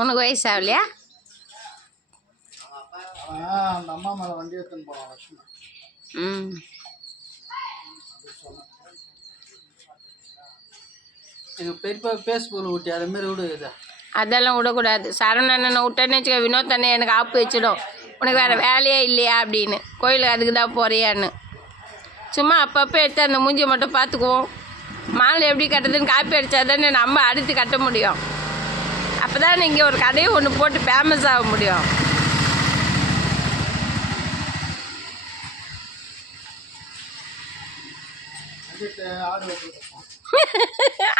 உனக்கு வயசு ஆகலையா? அந்த அம்மா மேல வண்டி எடுத்துன்னு போலாம் லட்சுமி. எங்கள் பெரியப்பா பேஸ்புக்கில் ஊட்டி அது மாதிரி விடுது. அதெல்லாம் விடக்கூடாது. சரவணனை விட்டேன்னு வச்சுக்க, வினோத் அண்ணன் எனக்கு ஆப்பு வச்சிடும். உனக்கு வேறு வேலையே இல்லையா அப்படின்னு, கோயிலுக்கு அதுக்கு தான் போறியான்னு. சும்மா அப்பப்போ எடுத்து அந்த மூஞ்சி மட்டும் பார்த்துக்குவோம். மாலை எப்படி கட்டுறதுன்னு காப்பி அடித்தா தானே நம்ம அடுத்து கட்ட முடியும். அப்போ தான் இங்கே ஒரு கடையை ஒன்று போட்டு ஃபேமஸ் ஆக முடியும்.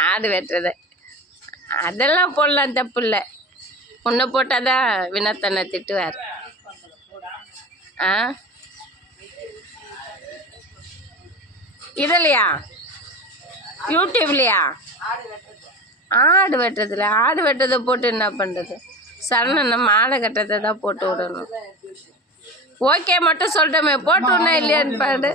ஆடு வெட்டுறது அதெல்லாம் போடலாம், தப்பு இல்லை. ஒன்று போட்டால் தான் வினோத்தனை திட்டுவார். இதுலையா, யூடியூப்லையா? ஆடு வெட்டுறதுல ஆடு வெட்டுறதை போட்டு என்ன பண்ணுறது? சரணனை மாலை கட்டுறதை தான் போட்டு விடணும். ஓகே மட்டும் சொல்லிட்டோமே, போட்டு விடனா இல்லையான்னு பாடு.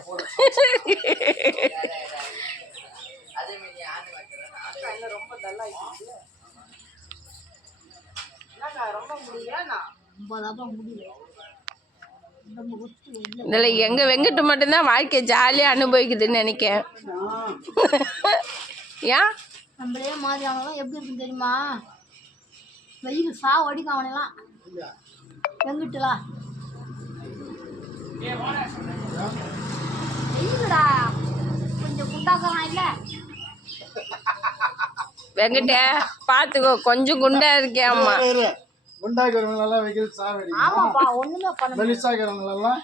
இதில் எங்கள் வெங்கட்டு மட்டும்தான் வாழ்க்கையை ஜாலியாக அனுபவிக்குதுன்னு நினைக்கிறேன். ஏன் நம்மளே மாதிரி அவனெல்லாம் எப்படி இருக்குன்னு தெரியுமா? வெயில் சா அடிக்கும் அவனெல்லாம். வெங்கிட்டுலாம் வெயிலுடா கொஞ்சம் குண்டாக்கலாம் இல்லை வெங்கட்ட பார்த்துக்கோ, கொஞ்சம் குண்டா இருக்கேன். அம்மா குண்டாக்கிறவங்களெல்லாம் வெயில் சாவடி. ஆமாப்பா, ஒன்றுமே பண்ண வெளிச்சாக்கிறவங்களெல்லாம்